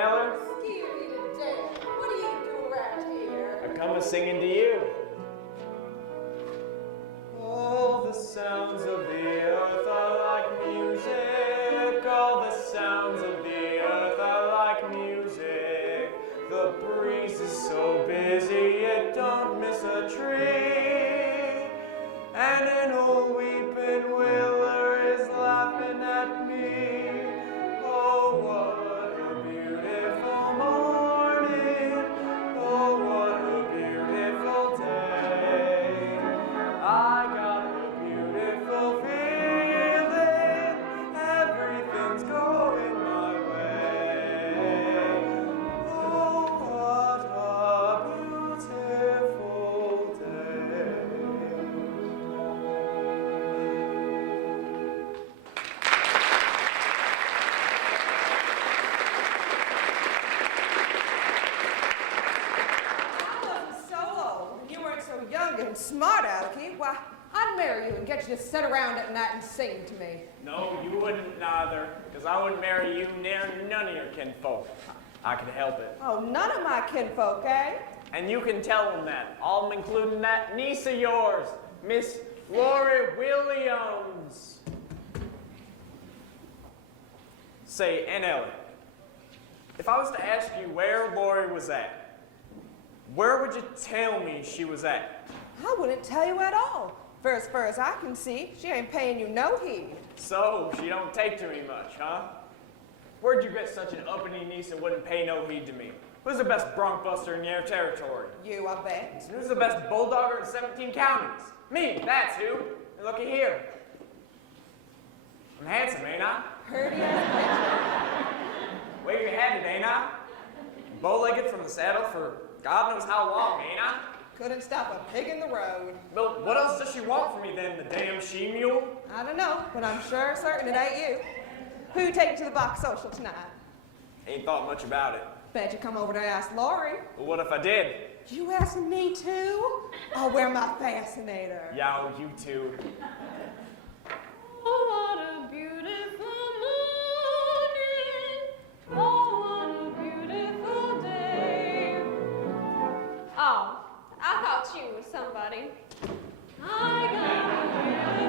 Eller? Scared you to death. What are you doing around here? I come a-singing to you. All the sounds of the earth are like music. All the sounds of the earth are like music. The breeze is so busy it don't miss a tree. And an old weeping willow is laughing at me. Oh, what a beautiful morning. Oh, what a beautiful day. I got a beautiful feeling. Everything's going my way. Oh, what a beautiful day. And smart alecky, why, I'd marry you and get you to sit around at night and sing to me. No, you wouldn't neither, because I wouldn't marry you near none of your kinfolk. I could help it. Oh, none of my kinfolk, eh? And you can tell them that, all of them including that niece of yours, Miss Laurey Williams. Say, Aunt Ellie, if I was to ask you where Laurey was at, where would you tell me she was at? I wouldn't tell you at all. For as far as I can see, she ain't paying you no heed. So, she don't take to me much, huh? Where'd you get such an uppity niece that wouldn't pay no heed to me? Who's the best bronc buster in your territory? You, I bet. And who's the best bulldogger in 17 counties? Me, that's who. And looky here. I'm handsome, ain't I? Pretty as a picture. Wavy-headed, ain't I? Bow-legged from the saddle for God knows how long, ain't I? Couldn't stop a pig in the road. Well, what else does she want from me then, the damn she-mule? I don't know, but I'm sure certain it ain't you. Who you taking to the box social tonight? Ain't thought much about it. Bet you come over to ask Laurey. Well, what if I did? You asking me too? I'll wear my fascinator. Yeah, you too. Oh, what a beautiful morning. Oh, what a beautiful day. Oh, I thought you were somebody. I got a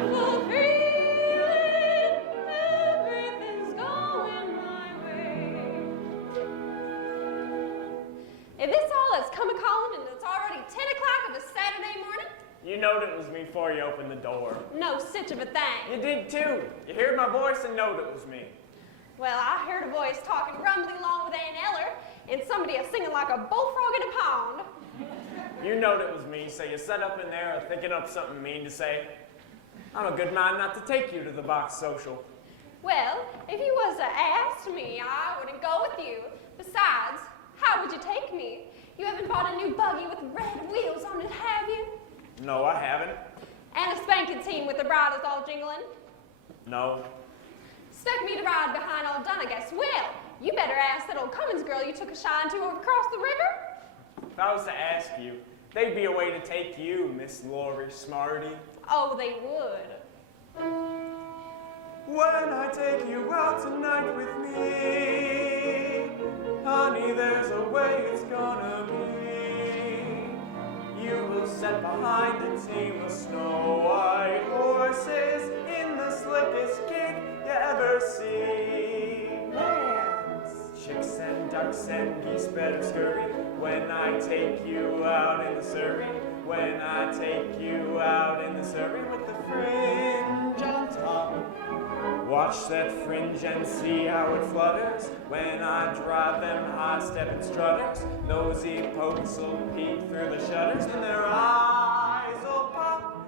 beautiful feeling. Everything's going my way. Is this all that's come a-calling and it's already 10 o'clock of a Saturday morning? You knowed it was me before you opened the door. No such of a thing. You did too. You heard my voice and knowed it was me. Well, I heard a voice talking rumbly along with Aunt Eller and somebody a-singing like a bullfrog in a pond. You knowed it was me, so you sat up in there thinking up something mean to say. I'm a good man not to take you to the box social. Well, if you was to ask me, I wouldn't go with you. Besides, how would you take me? You haven't bought a new buggy with red wheels on it, have you? No, I haven't. And a spanking team with the bridles all jingling? No. Expect me to ride behind old Dun, I guess. Well, you better ask that old Cummins girl you took a shine to over across the river. If I was to ask you, they'd be a way to take you, Miss Laurey Smarty. Oh, they would. When I take you out tonight with me, honey, there's a way it's gonna be. You will sit behind a team of snow-white horses in the slickest gig you ever see. Chicks and ducks and geese better scurry when I take you out in the Surrey. When I take you out in the Surrey with the fringe on top. Watch that fringe and see how it flutters when I drive them high-stepping strutters. Nosy pokes will peek through the shutters and their eyes will pop.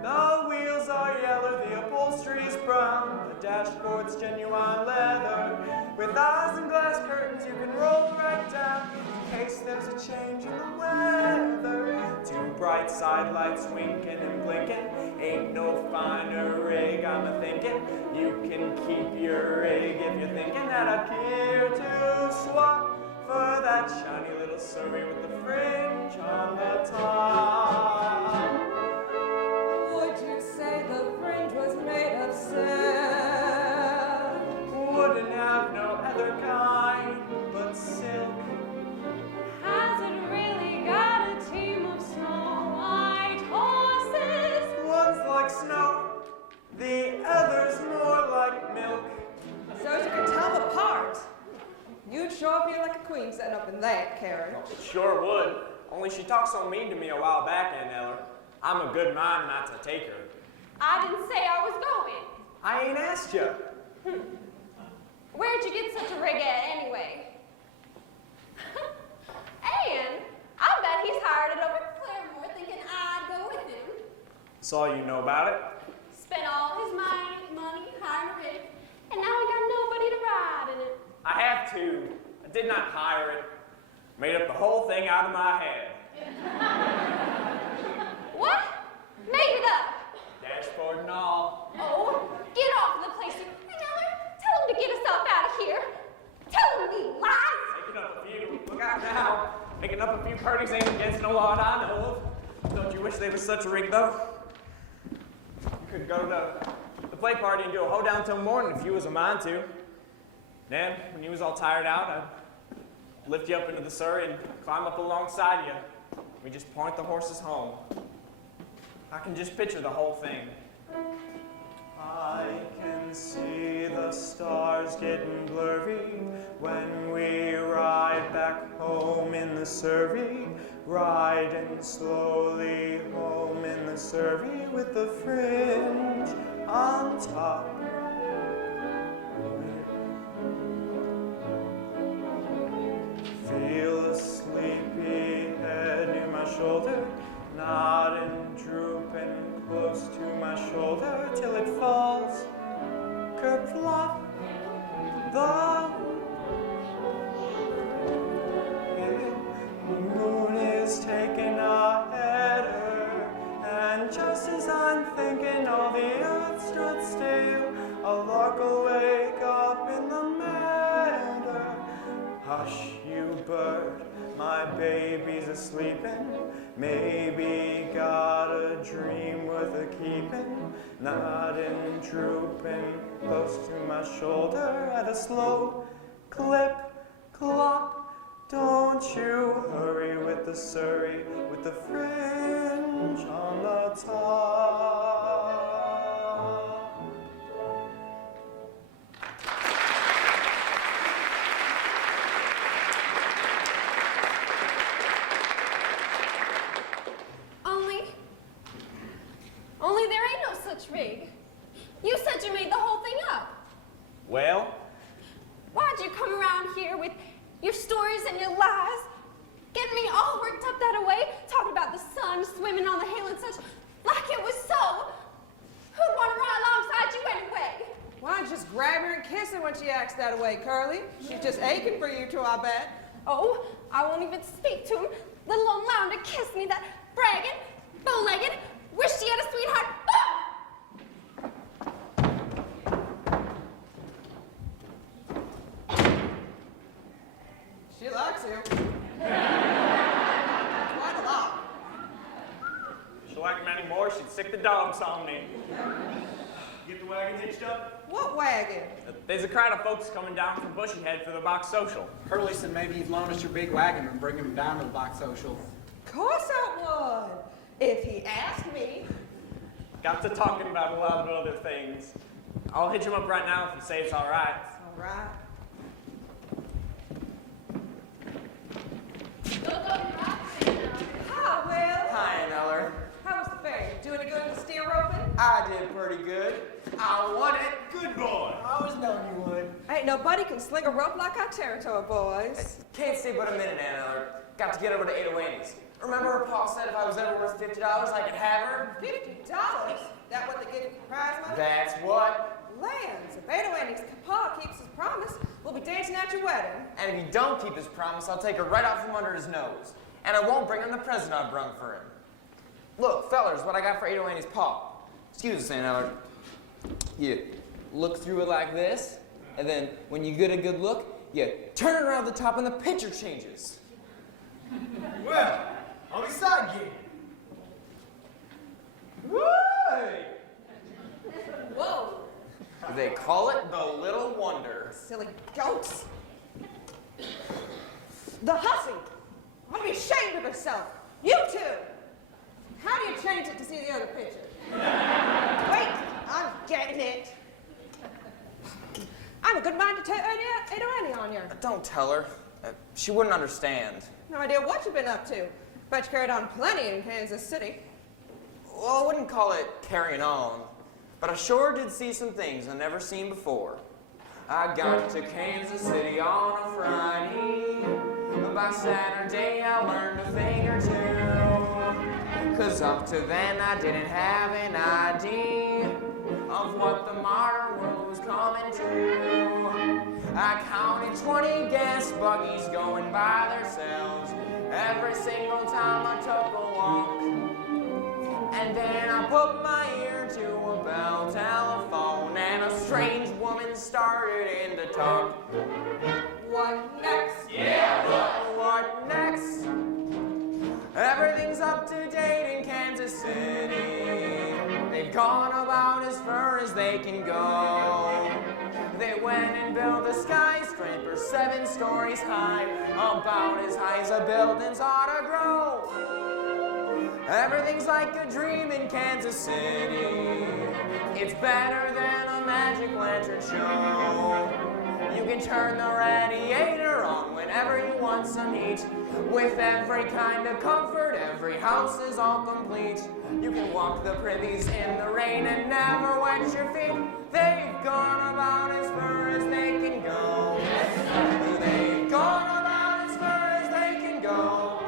The wheels are yellow, the upholstery's brown, the dashboard's genuine leather. With eyes and glass curtains you can roll right down in case there's a change in the weather. Two bright side lights winking and blinking, ain't no finer rig I'm a-thinking. You can keep your rig if you're thinking that I care to swap for that shiny little Surrey with the fringe on the top. Would you say the fringe was made of silk? Wouldn't have no other kind but queen setting up in that carriage. Sure would. Only she talked so mean to me a while back, Aunt Eller. I'm a good man not to take her. I didn't say I was going. I ain't asked you. Where'd you get such a rig at anyway? And I bet he's hired it over at Claremore thinking I'd go with him. That's all you know about it. Spent all his money hiring a rig, and now I got nobody to ride in it. I have to. I did not hire it. Made up the whole thing out of my head. What? Made it up. Dashboard and all. Oh, get off the place. Hey, Eller, tell him to get himself out of here. Tell him he lies. Making up a few. Look out now. Making up a few purties ain't against no law that I know of. Don't you wish they was such a rig, though? You could go to the play party and do a hoedown till morning if you was a mind to. Then, when you was all tired out, I'd lift you up into the surrey and climb up alongside you. We just point the horses home. I can just picture the whole thing. I can see the stars getting blurry when we ride back home in the surrey, riding slowly home in the surrey with the fringe on top. Feel a sleepy head near my shoulder, nodding, drooping close to my shoulder till it falls, kerplop. The moon is taking a header, and just as I'm thinking all the earth stood still, a lark will wake up in the meadow. Hush, you bird, my baby's a-sleepin', maybe got a dream worth a-keepin', nodding, drooping close to my shoulder at a slow clip, clop. Don't you hurry with the surrey, with the fringe on the top. Only there ain't no such rig. You said you made the whole thing up. Well? Why'd you come around here with your stories and your lies? Getting me all worked up that way, talking about the sun swimming on the hill and such, like it was so. Who'd want to ride alongside you anyway? Why don't you just grab her and kiss her when she acts that way, Curly? She's just aching for you two, I bet. Oh, I won't even speak to him, let alone allow him to kiss me, that bragging, bow-legged, wish she had a sweetheart. She likes you. Quite a lot. If she liked him anymore, she'd sick the dogs on me. Get the wagon hitched up? What wagon? There's a crowd of folks coming down from Bushyhead for the box social. Curly said maybe you'd loan us your big wagon and bring him down to the box social. Of course I would. If he asked me. Got to talking about a lot of other things. I'll hitch him up right now if you say it's all right. All right. Hi, Will. Hi, Aunt Eller. How was the fair? Doing it good in the steer roping? I did pretty good. I won it. Good boy. I always known you would. Ain't nobody can sling a rope like our territory boys. Can't stay but a minute, Aunt Eller. Got to get over to Ada Wayne's. Remember her pa said if I was ever worth $50, I could have her? $50? That what they get in prize money? That's what. Lands. If Ada Wayne's pa keeps his promise, we'll be dancing at your wedding. And if he don't keep his promise, I'll take her right out from under his nose. And I won't bring him the present I brung for him. Look, fellers, what I got for Ada Wayne's pa. Excuse us, Aunt Eller. You look through it like this, and then when you get a good look, you turn it around the top and the picture changes. Well, on the side game. Hey! Whoa. They call it the Little Wonder. Silly goats. The hussy. Ought to be ashamed of herself. You two. How do you change it to see the other picture? Wait, I'm getting it. I'm a good mind to tell Ada Annie on you. Don't tell her. She wouldn't understand. No idea what you've been up to. Bet you carried on plenty in Kansas City. Well, I wouldn't call it carrying on, but I sure did see some things I've never seen before. I got to Kansas City on a Friday. By Saturday I learned a thing or two. 'Cause up to then I didn't have an idea of what the modern world was coming to. I counted 20 gas buggies going by themselves every single time I took a walk. And then I put my ear to a bell telephone and a strange woman started in to talk. What next? Yeah, what next? Everything's up to date in Kansas City. They've gone about as far as they can go. They went and built a skyscraper 7 stories high, about as high as a building's ought to grow. Everything's like a dream in Kansas City. It's better than a magic lantern show. You can turn the radiator on whenever you want some heat. With every kind of comfort, every house is all complete. You can walk the privies in the rain and never wet your feet. They've gone about as far as they can go. They've gone about as far as they can go.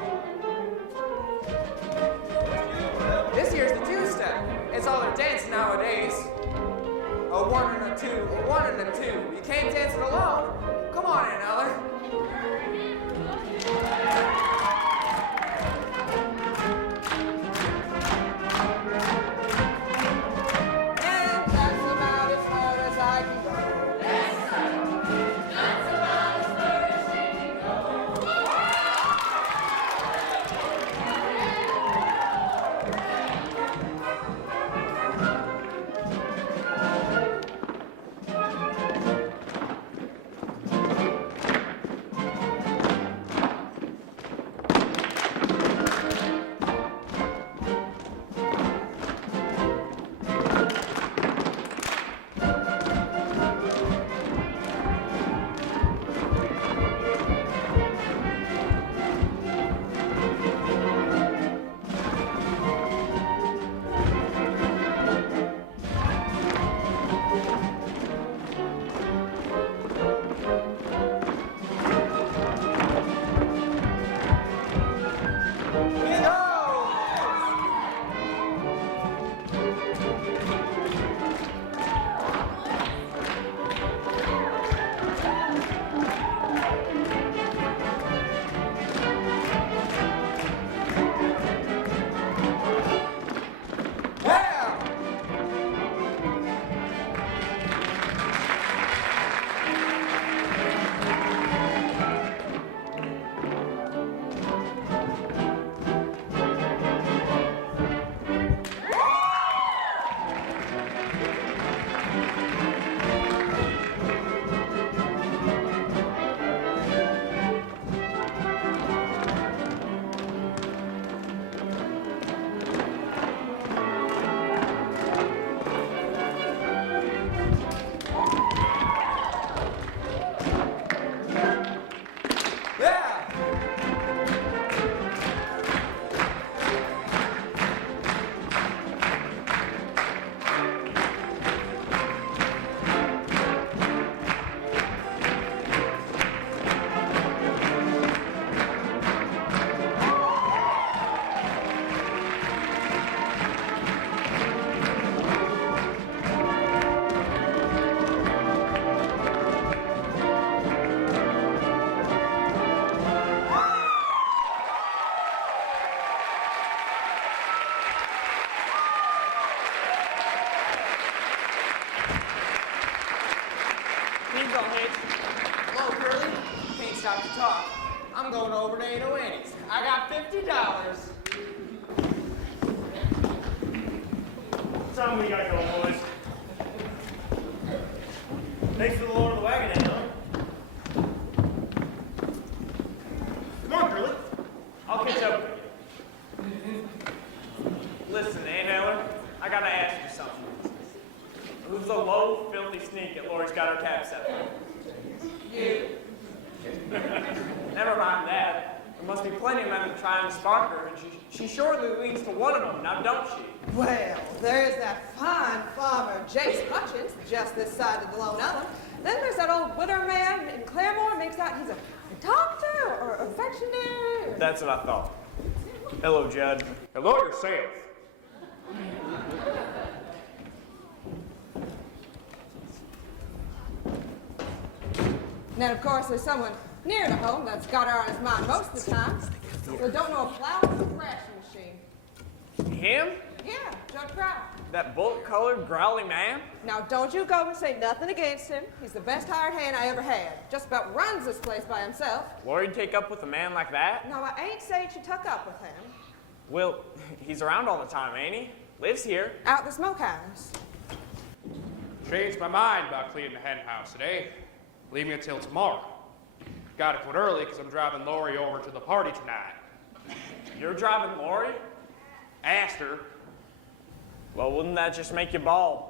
This here's the two-step. It's all they're dancing nowadays. A 1 and a 2, a 1 and a 2. You can't dance it alone. Come on, Another. And that's about as far as I can go. Hello, Curly. Can't stop to talk. I'm going over to Annie's. I got $50. Something we got going, boys. Thanks for the load of the wagon, Annie. Come on, Curly. I'll catch up with you. Listen, Aunt Eller, I gotta ask you something. Who's the low, filthy sneak that Laurey's got her cab set for? You. There must be plenty of men trying to spark her, and she surely leans to one of them, now don't she? Well, there's that fine farmer, Jace Hutchins, just this side of the Lone Ellen. Then there's that old widow man in Claremore, makes out he's a doctor or a veterinary. That's what I thought. Hello, Judd. Hello yourself. And then, of course, there's someone near to home that's got her on his mind most of the time. So don't know a plow or a thrashing machine. Him? Yeah, Judge Crowder. That bullet-colored, growly man? Now, don't you go and say nothing against him. He's the best hired hand I ever had. Just about runs this place by himself. Laurey take up with a man like that? Now, I ain't saying you tuck up with him. Well, he's around all the time, ain't he? Lives here. Out the smokehouse. Changed my mind about cleaning the hen house today. Leave me until tomorrow. Gotta quit early because I'm driving Laurey over to the party tonight. You're driving Laurey? Asked her. Well, wouldn't that just make you bald?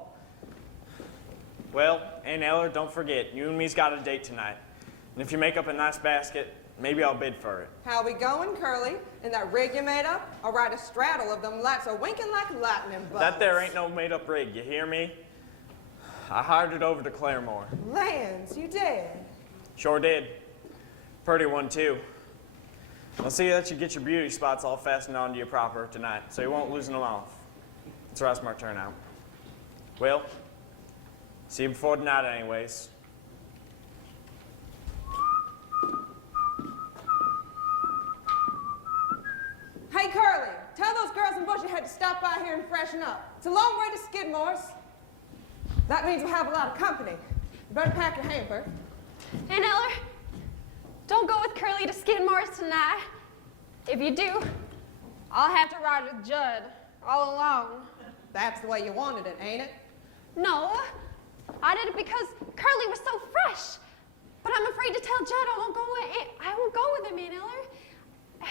Well, Aunt Eller, don't forget, you and me's got a date tonight. And if you make up a nice basket, maybe I'll bid for it. How we going, Curly? In that rig you made up? I'll ride a straddle of them lights a winking like lightning bugs. That there ain't no made-up rig, you hear me? I hired it over to Claremore. Lance, you did. Sure did. Pretty one, too. I'll see that you get your beauty spots all fastened onto you proper tonight, so you won't lose them off. It's a right smart turnout. Well, see you before tonight anyways. Hey, Curly, tell those girls in Bushyhead to stop by here and freshen up. It's a long way to Skidmore's. That means we'll have a lot of company. You better pack your hamper. Aunt Eller, don't go with Curly to Skidmore's tonight. If you do, I'll have to ride with Judd all alone. That's the way you wanted it, ain't it? No, I did it because Curly was so fresh. But I'm afraid to tell Judd I won't go with him, Aunt Eller.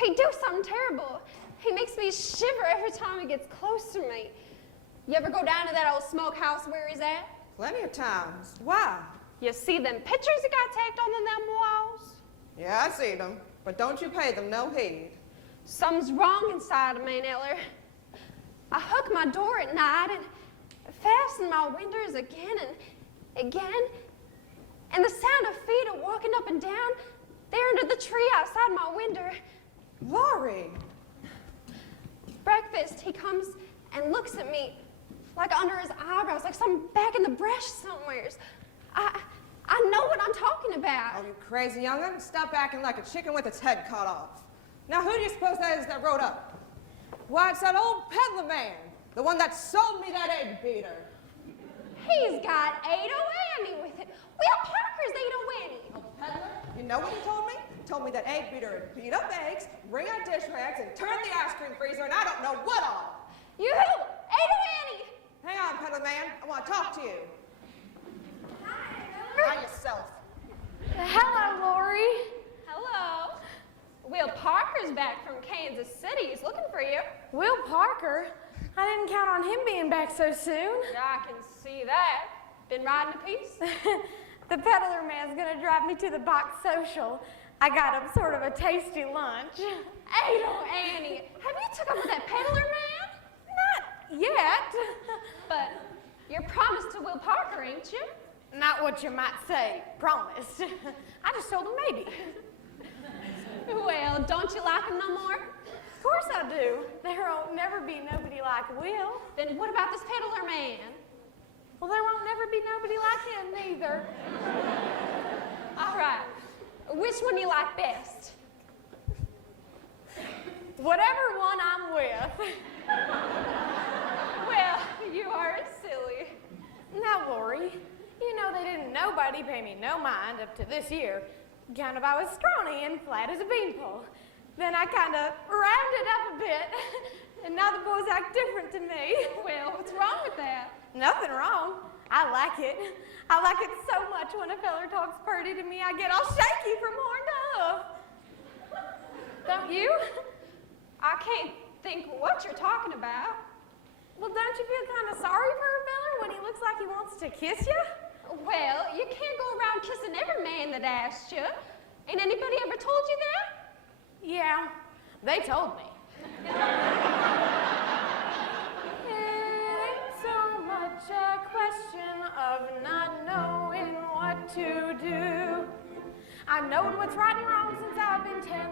He'd do something terrible. He makes me shiver every time he gets close to me. You ever go down to that old smokehouse where he's at? Plenty of times. Why? You see them pictures that got tacked on them walls? Yeah, I see them. But don't you pay them no heed. Something's wrong inside of me, Aunt Eller. I hook my door at night and fasten my windows again and again. And the sound of feet are walking up and down there under the tree outside my window. Laurey! Breakfast, he comes and looks at me like under his eyebrows, like some back in the brush somewheres. I know what I'm talking about. Oh, you crazy young'un. Stop acting like a chicken with its head cut off. Now, who do you suppose that is that rode up? Why, it's that old peddler man, the one that sold me that egg beater. He's got Ada Annie with him. Will Parker's Ada Annie. Oh, peddler? You know what he told me? He told me that egg beater would beat up eggs, bring out dish rags, and turn the ice cream freezer, and I don't know what all. You who? Ada Annie. Hang on, peddler man. I want to talk to you. By yourself. Hello, Laurey. Hello. Will Parker's back from Kansas City. He's looking for you. Will Parker? I didn't count on him being back so soon. Yeah, I can see that. Been riding a piece? The peddler man's gonna drive me to the box social. I got him sort of a tasty lunch. Ada Annie, have you took up with that peddler man? Not yet. But you're promised to Will Parker, ain't you? Not what you might say, promised. I just told him maybe. Well, don't you like him no more? Of course I do. There won't never be nobody like Will. Then what about this peddler man? Well, there won't never be nobody like him neither. All right. Which one you like best? Whatever one I'm with. Well, you are silly. Now, Laurey, you know they didn't nobody pay me no mind up to this year. Kind of I was scrawny and flat as a beanpole. Then I kind of rounded up a bit, and now the boys act different to me. Well, what's wrong with that? Nothing wrong. I like it. I like it so much when a feller talks purty to me, I get all shaky from horn to hoof. Don't you? I can't think what you're talking about. Well, don't you feel kind of sorry for a feller when he looks like he wants to kiss you? Well, you can't go around kissing every man that asks you. Ain't anybody ever told you that? Yeah, down? They told me. It ain't so much a question of not knowing what to do. I've known what's right and wrong since I've been 10.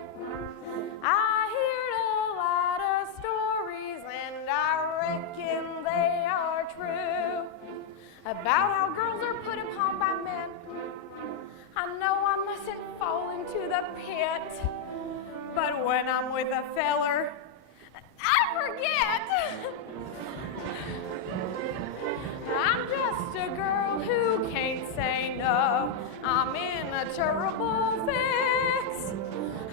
I heard a lot of stories, and I reckon they are true, about how girls are put upon by men. I know I mustn't fall into the pit, but when I'm with a feller, I forget. I'm just a girl who can't say no. I'm in a terrible fix.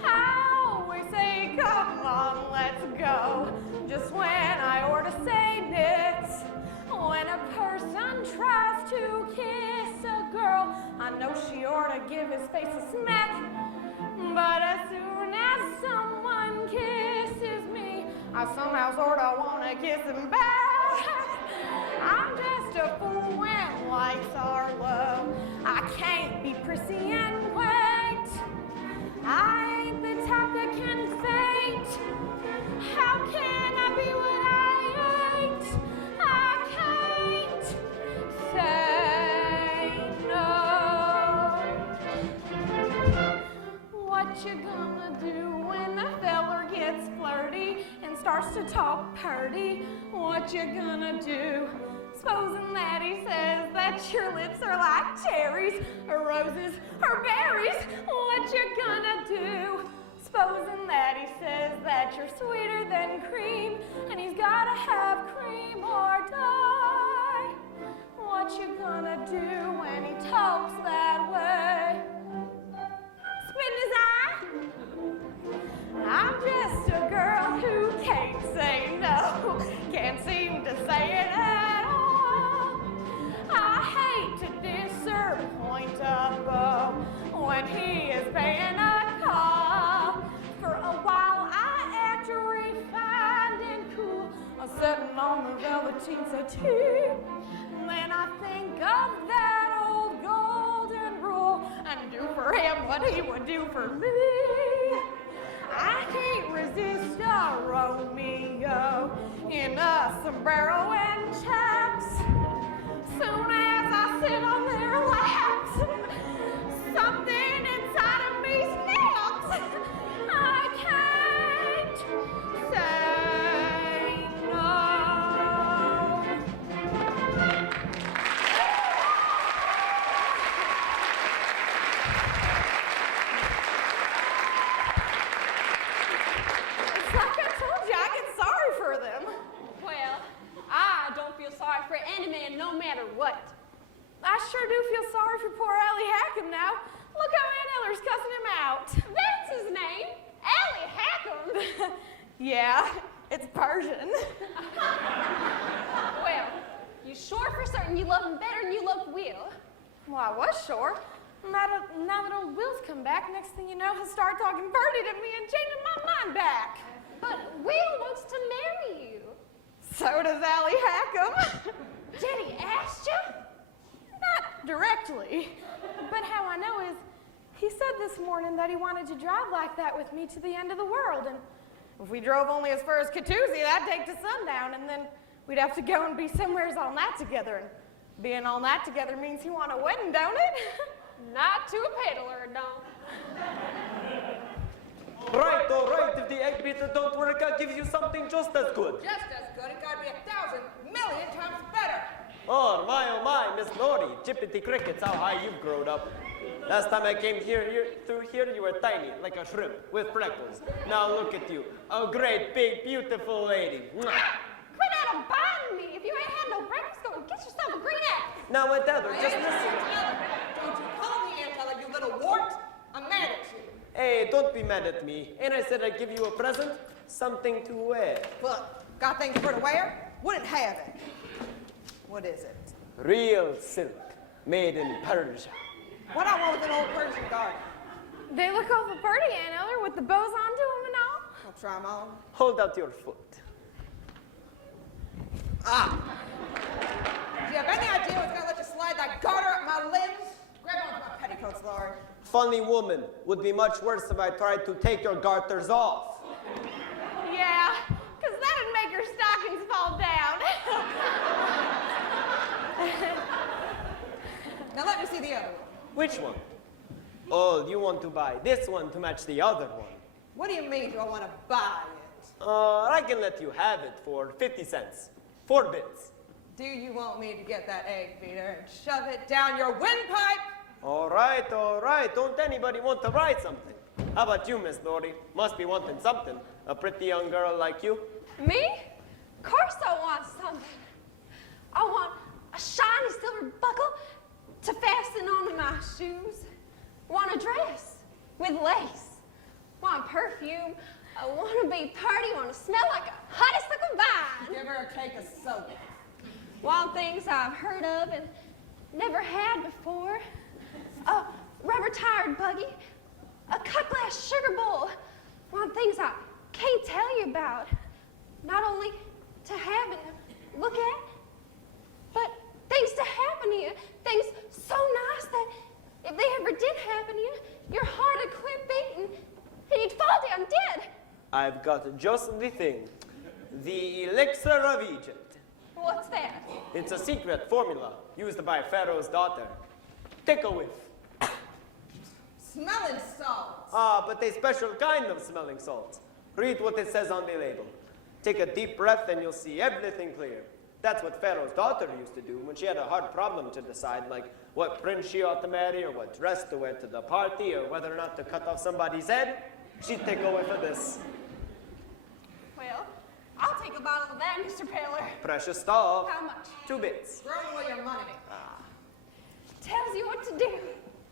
I always say, come on, let's go, just when I ought to say nix. When a person tries to kiss a girl, I know she ought to give his face a smack. But as soon as someone kisses me, I somehow sorta wanna kiss him back. I'm just a fool when lights are low. I can't be prissy and quaint. I ain't the type that can faint. How can I be what I ain't? I can't say no. What you gonna do when a feller gets flirty and starts to talk purty? What you gonna do? Supposing that he says that your lips are like cherries, or roses, or berries, what you gonna do? Supposing that he says that you're sweeter than cream, and he's gotta have cream or die. What you gonna do when he talks that way? Spit in his eye? I'm just a girl who can't say no, can't seem to say it at all. I hate to disappoint a beau when he is paying a call. For a while I act refined and cool, sitting on the velveteen settee. Then I think of that old golden rule and do for him what he would do for me. I can't resist a Romeo in a sombrero and chaps. Soon as I sit on their laps, something inside of me snaps. I can't say no. It's like I told you, I get sorry for them. Well, I don't feel sorry for any man, no matter what. I sure do feel sorry for poor Allie Hackham now. Look how Aunt Eller's cussing him out. That's his name, Allie Hackham. Yeah, it's Persian. Well, you sure for certain you love him better than you love Will? Well, I was sure. Now that old Will's come back, next thing you know, he'll start talking birdie to me and changing my mind back. But Will wants to marry you. So does Allie Hackham. Did he ask you? Not directly, but how I know is he said this morning that he wanted to drive like that with me to the end of the world, and if we drove only as far as Catoozy, that'd take to sundown, and then we'd have to go and be somewheres on that together, and being on that together means he want a wedding, don't it? Not to a peddler, don't. Right, all right. If the egg beater don't work, I'll give you something just as good. Just as good. It gotta be 1,000,000,000 times better. Oh my, Miss Laurey, Jippity Crickets, how high you've grown up. Last time I came through here, you were tiny, like a shrimp, with freckles. Now look at you, a great, big, beautiful lady. Mwah. Quit out of biting me. If you ain't had no breakfast, go and get yourself a green apple. Now, Aunt Heather, just Aunt listen. Heather, don't you call me Aunt Heather, you little wart. I'm mad at you. Hey, don't be mad at me. And I said I'd give you a present, something to wear. Look, got things for to wear? Wouldn't have it. What is it? Real silk, made in Persia. What I want with an old Persian garden? They look awful pretty, Aunt Eller, with the bows onto them and all. I'll try them on. Hold out your foot. Ah! Do you have any idea what's gonna let you slide that garter up my limbs? Grab onto my petticoats, Laurey. Funny woman, would be much worse if I tried to take your garters off. Yeah, because that'd make your stockings fall down. Now let me see the other one. Which one? Oh, you want to buy this one to match the other one. What do you mean, do I want to buy it? I can let you have it for 50 cents. 4 bits. Do you want me to get that egg beater and shove it down your windpipe? All right. Don't anybody want to ride something? How about you, Miss Laurey? Must be wanting something. A pretty young girl like you. Me? Of course I want something. I want a shiny silver buckle to fasten onto my shoes. Want a dress with lace. Want perfume. I want to be pretty. Want to smell like a honeysuckle vine. Give her a cake of soap. Want things I've heard of and never had before. A rubber-tired buggy. A cut-glass sugar bowl. Want things I can't tell you about. Not only to have and look at, but things to happen to you. Things so nice that if they ever did happen to you, your heart would quit beating and you'd fall down dead. I've got just the thing. The elixir of Egypt. What's that? It's a secret formula used by Pharaoh's daughter. Take a whiff. Smelling salts. But a special kind of smelling salt. Read what it says on the label. Take a deep breath and you'll see everything clear. That's what Pharaoh's daughter used to do when she had a hard problem to decide, like what prince she ought to marry, or what dress to wear to the party, or whether or not to cut off somebody's head. She'd take a whiff of this. Well, I'll take a bottle of that, Mr. Paler. Precious stuff. How much? 2 bits. Throw away your money. Tells you what to do.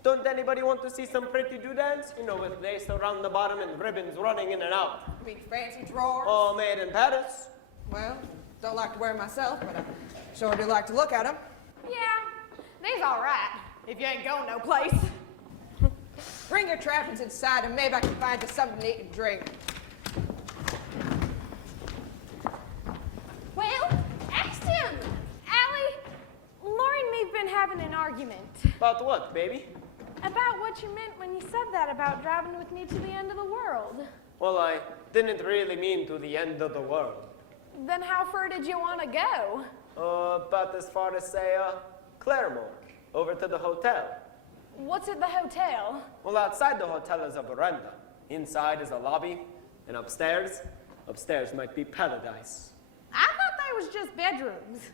Don't anybody want to see some pretty doodads? You know, with lace around the bottom and ribbons running in and out. I mean, fancy drawers. All made in Paris. Well, don't like to wear 'em myself, but I sure do like to look at 'em. Yeah, they's all right, if you ain't going no place. Bring your trappings inside and maybe I can find you something to eat and drink. Well, ask him. Allie, Laurey and me've been having an argument. About what, baby? About what you meant when you said that about driving with me to the end of the world. Well, I didn't really mean to the end of the world. Then how far did you want to go? About as far as, say, Claremont, over to the hotel. What's at the hotel? Well, outside the hotel is a veranda. Inside is a lobby, and upstairs might be paradise. I thought they was just bedrooms.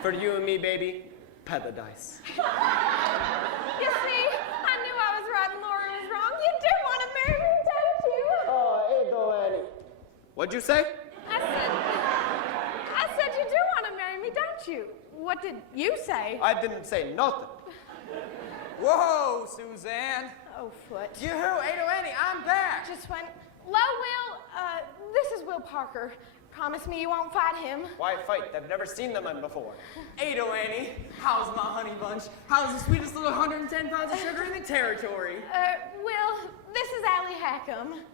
For you and me, baby, paradise. You see, I knew I was right and Laura was wrong. You do want to marry me, don't you? Oh, hey, Annie. What'd you say? I said you do want to marry me, don't you? What did you say? I didn't say nothing. Whoa, Suzanne. Oh, foot. You who? Annie, I'm back. Just went, hello, Will. This is Will Parker. Promise me you won't fight him. Why fight? I've never seen the man before. Annie, how's my honey bunch? How's the sweetest little 110 pounds of sugar in the territory? Will, this is Allie Hackham.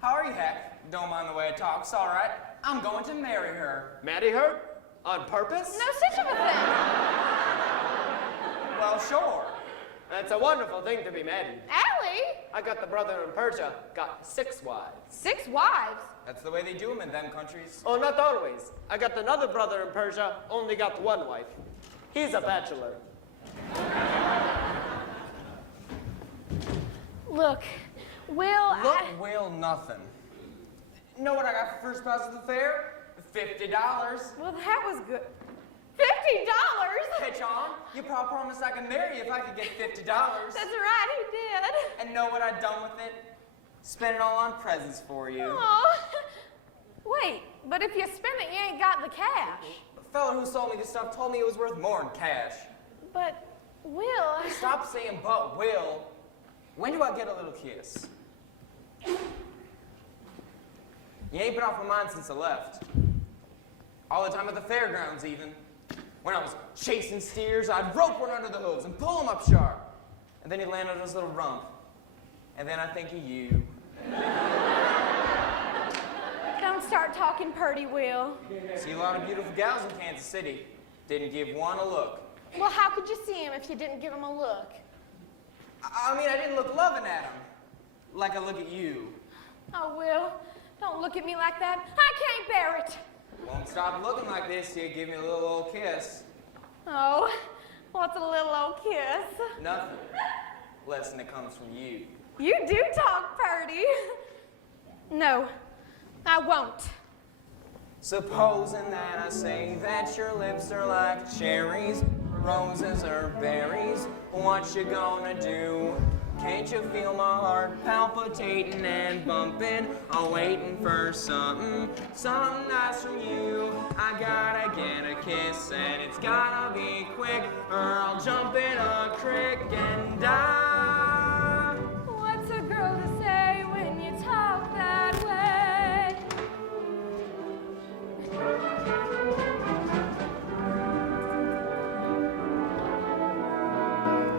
How are you, Hack? Don't mind the way I talk, it's all right. I'm going to marry her. Marry her? On purpose? No such of a thing. Well, sure. That's a wonderful thing to be married. Allie? I got the brother in Persia, got 6 wives. 6 wives? That's the way they do them in them countries. Oh, not always. I got another brother in Persia, only got 1 wife. He's a bachelor. Look, Will, Will, nothing. You know what I got for first pass at the fair? $50. Well, that was good. $50? Hey, John, you probably promised I could marry you if I could get $50. That's right, he did. And know what I've done with it? Spent it all on presents for you. Aw. Wait, but if you spend it, you ain't got the cash. The fella who sold me this stuff told me it was worth more than cash. But, Will... Stop saying but, Will. When do I get a little kiss? You ain't been off my mind since I left. All the time at the fairgrounds, even. When I was chasing steers, I'd rope one under the hooves and pull him up sharp. And then he'd land on his little rump. And then I think of you. Don't start talking purty, Will. See a lot of beautiful gals in Kansas City. Didn't give one a look. Well, how could you see him if you didn't give him a look? I mean, I didn't look loving at him. Like I look at you. Oh, Will, don't look at me like that. I can't bear it. Won't stop looking like this till you give me a little old kiss. Oh, what's a little old kiss? Nothing. Less than it comes from you. You do talk purty. No, I won't. Supposing that I say that your lips are like cherries, roses or berries, what you gonna do? Can't you feel my heart palpitating and bumping? I'm waiting for something nice from you. I gotta get a kiss and it's gotta be quick, or I'll jump in a creek and die. What's a girl to say when you talk that way?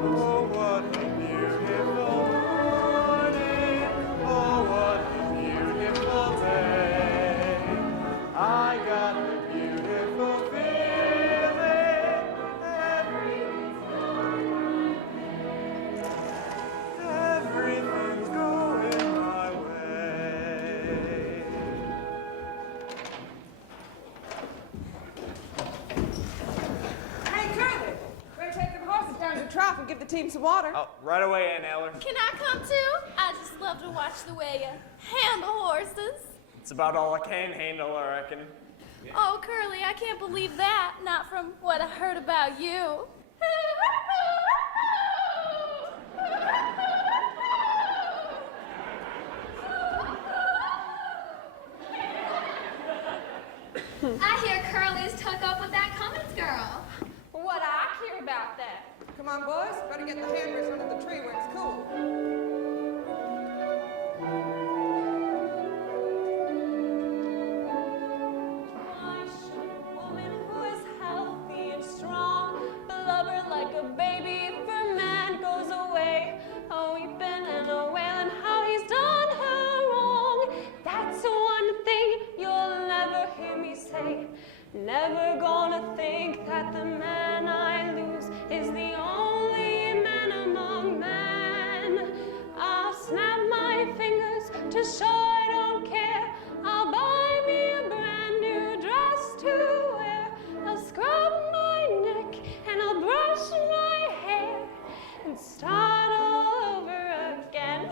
Oh, what a beautiful morning. Oh, what a beautiful day. I got a beautiful feeling. Everything's going my way. Hey, Curly, better take them horses down to the trough and give the team some water. Oh, right away, Aunt Eller. Can I come too? I just love to watch the way you handle horses. It's about all I can handle, I reckon. Oh, Curly, I can't believe that. Not from what I heard about you. I hear Curly's took up with that Cummins girl. What I care about that? Come on, boys, better get the hammers under the tree where it's cool. Why should a woman who is healthy and strong blubber like a baby if her man goes away? A weeping and a wailing how he's done her wrong. That's one thing you'll never hear me say. Never gonna think that the man I lose is the only man among men. I'll snap my fingers to show I don't care. I'll buy me a brand new dress to wear. I'll scrub my neck and I'll brush my hair and start all over again.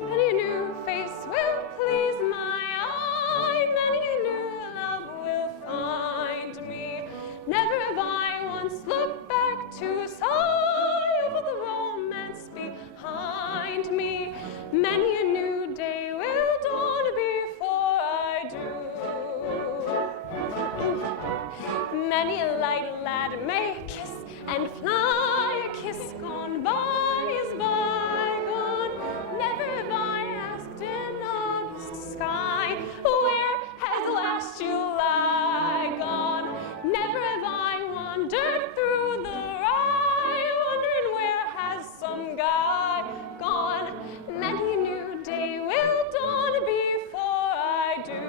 Any new face will please my eye. Many new love will find me. Never have I once looked back to sigh for the romance behind me. Many a new day will dawn before I do. Many a light lad may kiss and fly. A kiss gone by is bygone. Never have I asked in August sky, where has last July gone? Never have I wandered through the rye, wondering where has some guy gone. Many a new day will dawn before I do.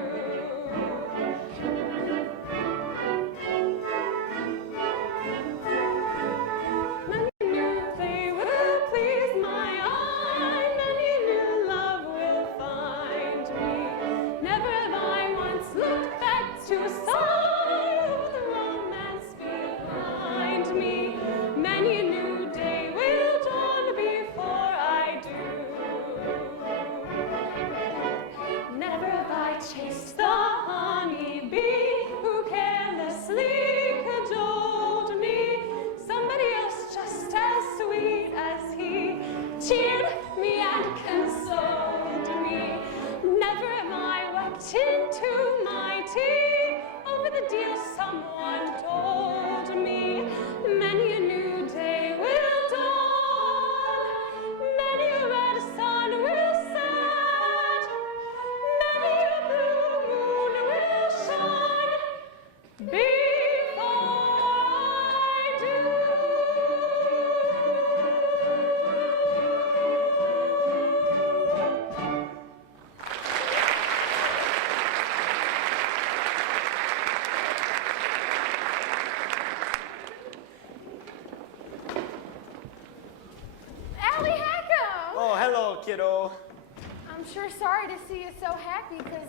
sorry to see you so happy, because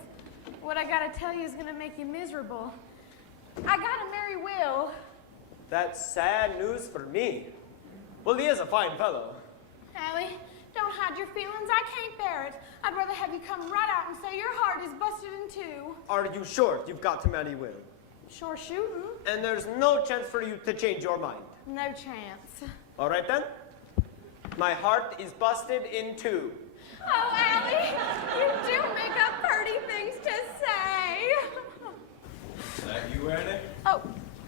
what I gotta tell you is gonna make you miserable. I gotta marry Will. That's sad news for me. Well, he is a fine fellow. Allie, don't hide your feelings. I can't bear it. I'd rather have you come right out and say your heart is busted in two. Are you sure you've got to marry Will? Sure shooting. And there's no chance for you to change your mind? No chance. All right then. My heart is busted in two. Oh, Allie, you do make up pretty things to say. That you, Annie? Oh,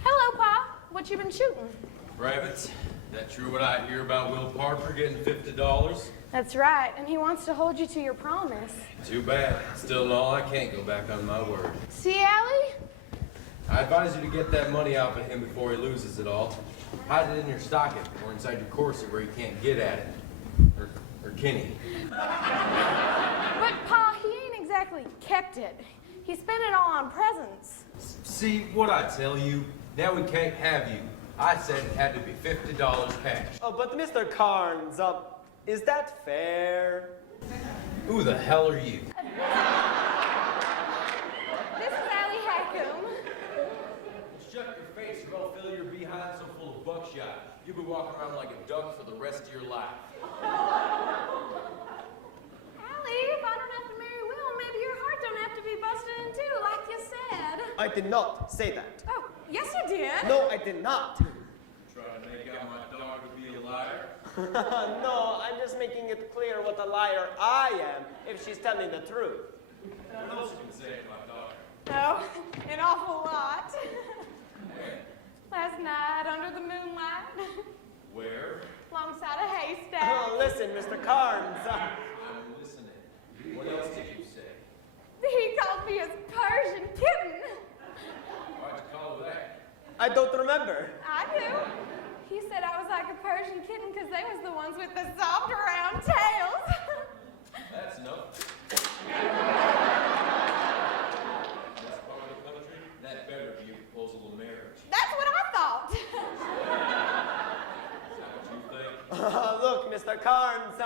hello, Pa. What you been shooting? Rabbits. That true what I hear about Will Parker getting $50? That's right, and he wants to hold you to your promise. Too bad. Still in all, I can't go back on my word. See, Allie? I advise you to get that money off of him before he loses it all. Hide it in your stocking or inside your corset where he can't get at it. Or can he? But, Pa, he ain't exactly kept it. He spent it all on presents. See what I tell you? Now we can't have you. I said it had to be $50 cash. Oh, but Mr. Carnes, is that fair? Who the hell are you? This is Allie Hackham. Shut your face or I'll fill your behind so full of buckshot. You'll be walking around like a duck for the rest of your life. Allie, if I don't have to marry Will, maybe your heart don't have to be busted in two, like you said. I did not say that. Oh, yes you did. No, I did not. Trying to make out my daughter to be a liar? No, I'm just making it clear what a liar I am if she's telling the truth. What else you can say to my daughter? Oh, an awful lot. Last night, under the moonlight, Where? alongside a haystack. Oh, listen, Mr. Carnes. I'm listening. What else did you say? He called me his Persian kitten. Why'd you call her that? I don't remember. I do. He said I was like a Persian kitten because they was the ones with the soft round tails. That's enough. This part of the country, that better be a proposal of marriage. That's what I thought. Is that what you think? Look, Mr. Carnes.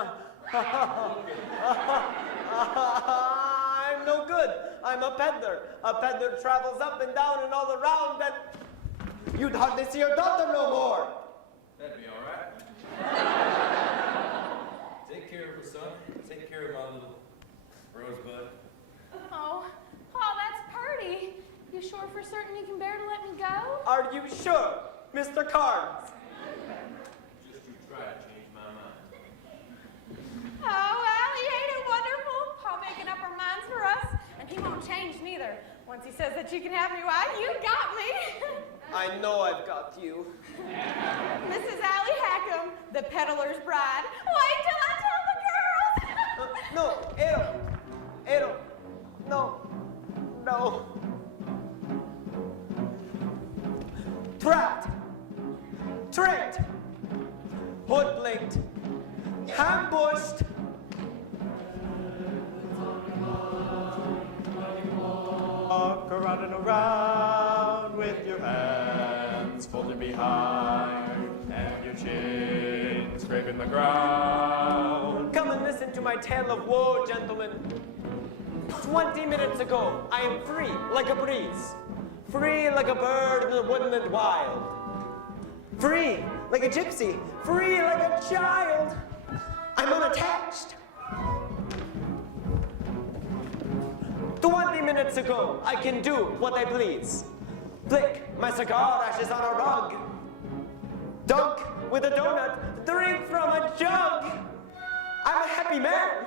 I'm no good. I'm a peddler. A peddler travels up and down and all around, and you'd hardly see your daughter no more. That'd be all right. Take care of her, son. Take care of my little rosebud. Oh, that's pretty. You sure for certain you can bear to let me go? Are you sure, Mr. Carnes? Just to try to change my mind. Oh, Allie, ain't it wonderful? Pa making up her minds for us, and he won't change neither. Once he says that you can have me, why, you got me. I know I've got you. Mrs. Allie Hackham, the peddler's bride. Wait till I tell the girls. No, Ero, no. Trapped, tricked, hoodwinked, ambushed. Walk around and around with your hands folded behind and your chin scraping the ground. Come and listen to my tale of woe, gentlemen. 20 minutes ago, I am free like a breeze. Free like a bird in the woodland wild. Free like a gypsy. Free like a child. I'm unattached. 20 minutes ago, I can do what I please. Flick my cigar ashes on a rug. Dunk with a donut. Drink from a jug. I'm a happy man.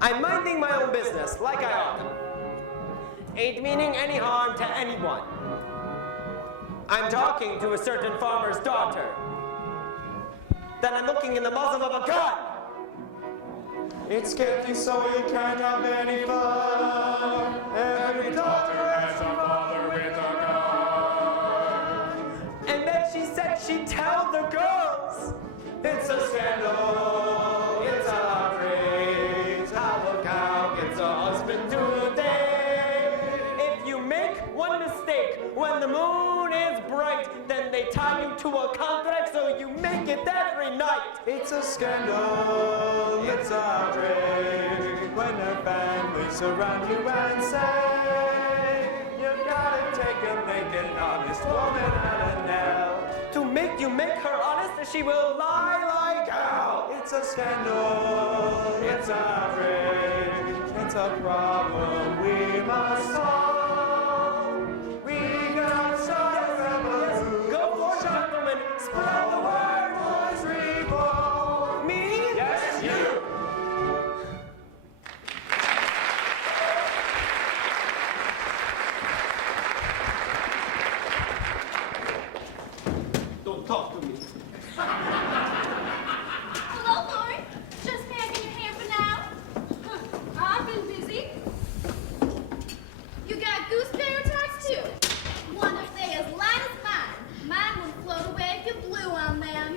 I'm minding my own business like I ought. Ain't meaning any harm to anyone. I'm talking to a certain farmer's daughter. Then I'm looking in the muzzle of a gun. It's getting so you can't have any fun. Every daughter has a father with a gun. And then she said she'd tell the girls. It's a scandal. It's a outrage. How a cow gets a husband today. If you make one mistake when the moon is bright, then they tie you to a contract so you make it every very night. It's a scandal, it's outrage when her family surround you and say, you gotta take and make an honest woman out of now. To make her honest, she will lie like hell. It's a scandal, it's outrage, it's a problem we must solve. We gotta start a revolution. Go for it, gentlemen. Spread the word, boys, revolt. Me? Yes, you. Don't talk to me. Hello, Laurey. Just packing your hamper now. I've been busy. You got gooseberry tarts too. One if they as light as mine. Mine would float away if you blew on them.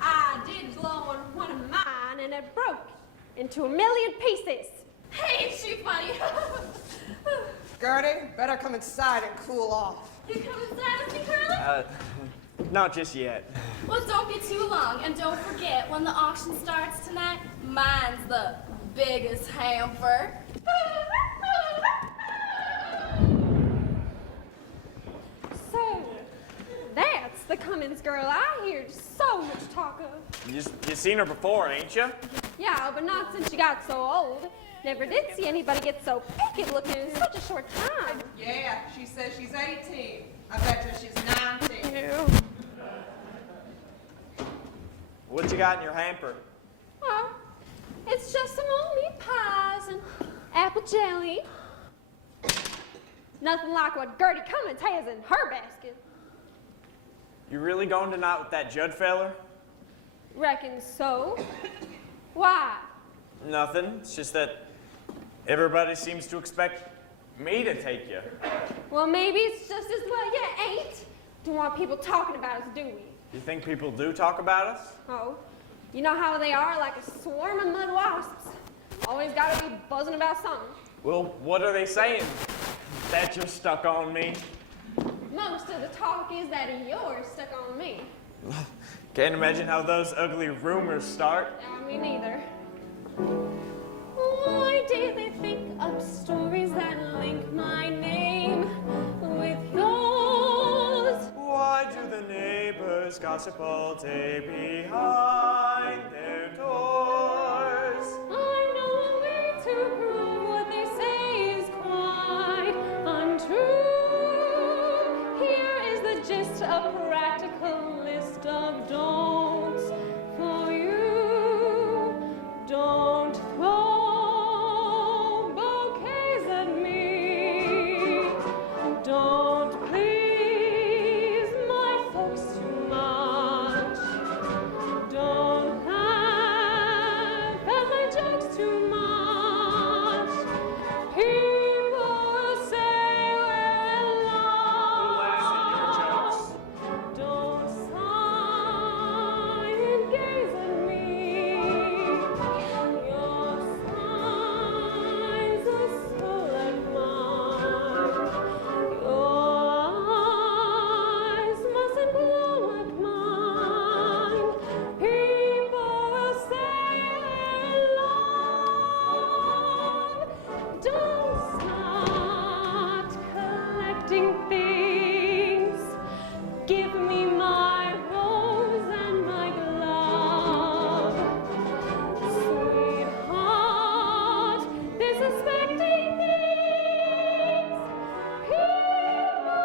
I did blow on one of mine and it broke into a million pieces. Hey, ain't she funny? Gertie, better come inside and cool off. You come inside with me, Curly? Not just yet. Well, don't be too long, and don't forget, when the auction starts tonight, mine's the biggest hamper. So, that's the Cummins girl I hear so much talk of. You seen her before, ain't you? Yeah, but not since she got so old. Never did see anybody get so wicked looking in such a short time. Yeah, she says she's 18. I bet you she's 19. What you got in your hamper? Well, it's just some old meat pies and apple jelly. Nothing like what Gertie Cummins has in her basket. You really going tonight with that Judd feller? Reckon so. Why? Nothing. It's just that everybody seems to expect me to take you. Well, maybe it's just as well you ain't. Don't want people talking about us, do we? You think people do talk about us? Oh, you know how they are, like a swarm of mud wasps. Always gotta be buzzing about something. Well, what are they saying? That you're stuck on me? Most of the talk is that you're stuck on me. Can't imagine how those ugly rumors start. Me neither. Why do they think up stories that link my name with yours? Why do the neighbors gossip all day behind their doors? I know a way to prove what they say is quite untrue. Here is the gist, a practical list of don'ts for you. Don't throw bouquets at me. Don't please my folks too much. Don't laugh at my jokes too much. People say we're in love. Don't sigh and gaze at me. Your sighs are so like mine. Your eyes mustn't glow like mine. People will say we're in love. Don't start collecting things. Give me my rose and my glove. Sweetheart, they're suspecting things. People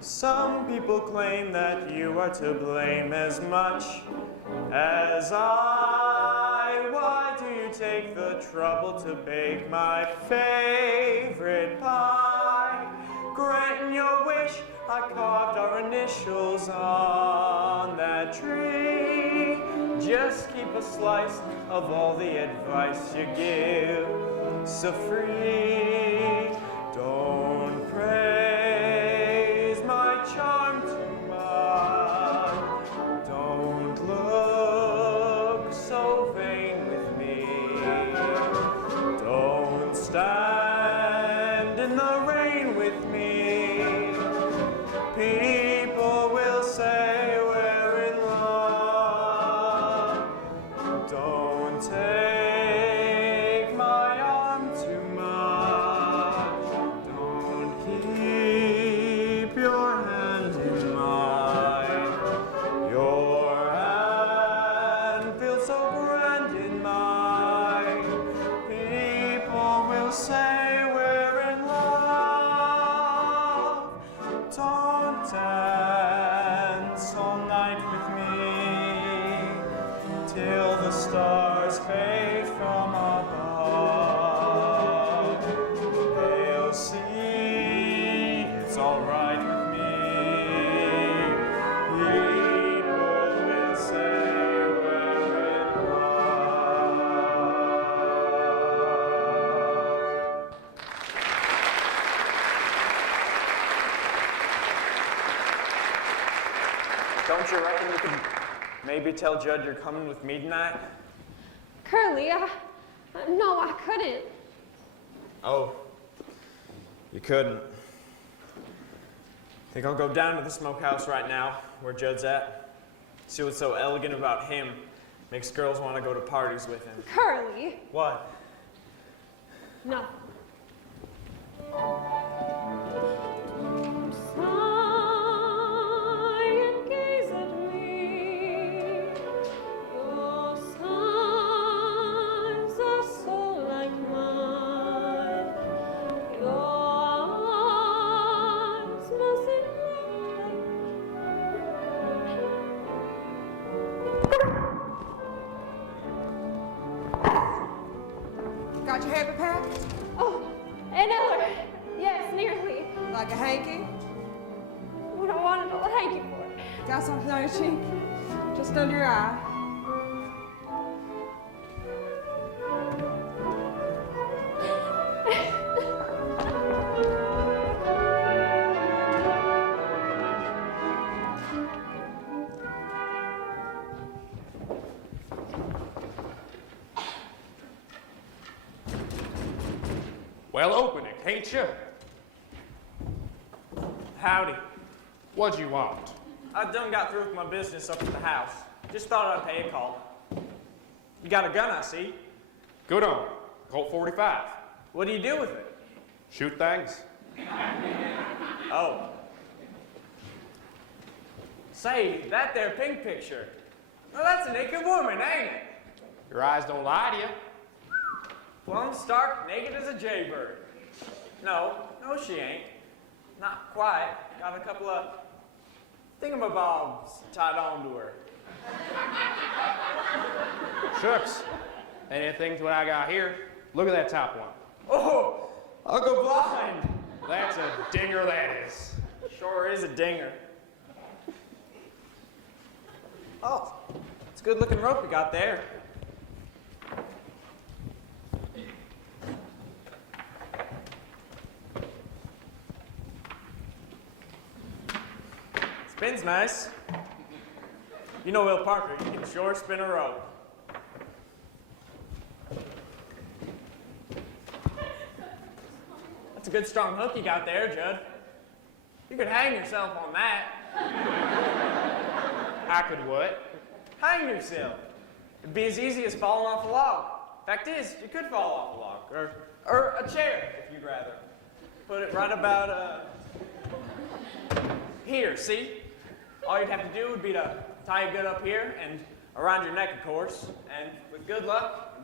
Some people claim that you are to blame as much as I. Why do you take the trouble to bake my favorite pie? Granting your wish, I carved our initials on that tree. Just keep a slice of all the advice you give, so free. Don't praise my charm too much. Don't look so vain with me. Don't stand in the rain with me. till the stars fade from above. They'll see it's all right with me. People will say we're in love. Don't you reckon you could maybe tell Judd you're coming with me tonight? Curly, no, I couldn't. Oh, you couldn't. Think I'll go down to the smokehouse right now, where Judd's at. See what's so elegant about him. Makes girls want to go to parties with him. Curly, What? no. Got your hair prepared? Oh, and Eller, yes, nearly. Like a hanky? What I wanted to thank you for. Got something on your cheek? Just under your eye. Well, open it, can't you? Howdy. What'd you want? I done got through with my business up at the house. Just thought I'd pay a call. You got a gun, I see. Good on. Colt 45. What do you do with it? Shoot things. Oh. Say, that there pink picture. Well, that's a naked woman, ain't it? Your eyes don't lie to you. Plumb stark, naked as a jaybird. No, she ain't. Not quite. Got a couple of thingamabobs tied on to her. Shucks. Anything to what I got here? Look at that top one. Oh, I'll go blind. That's a dinger, that is. Sure is a dinger. Oh, it's a good looking rope you got there. Spins nice. You know Will Parker, you can sure spin a rope. That's a good strong hook you got there, Judd. You could hang yourself on that. I could what? Hang yourself. It'd be as easy as falling off a log. Fact is, you could fall off a log, or a chair, if you'd rather. Put it right about, here, see? All you'd have to do would be to tie it good up here and around your neck, of course. And with good luck,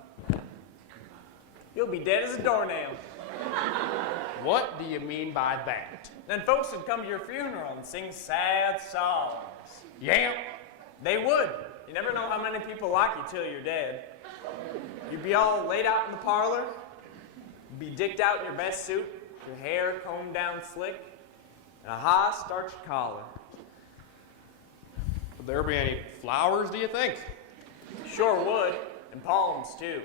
you'll be dead as a doornail. What do you mean by that? Then folks would come to your funeral and sing sad songs. Yeah? They would. You never know how many people like you till you're dead. You'd be all laid out in the parlor, be dicked out in your best suit, your hair combed down slick, and a high starched collar. Would there be any flowers, do you think? Sure would, and palms too,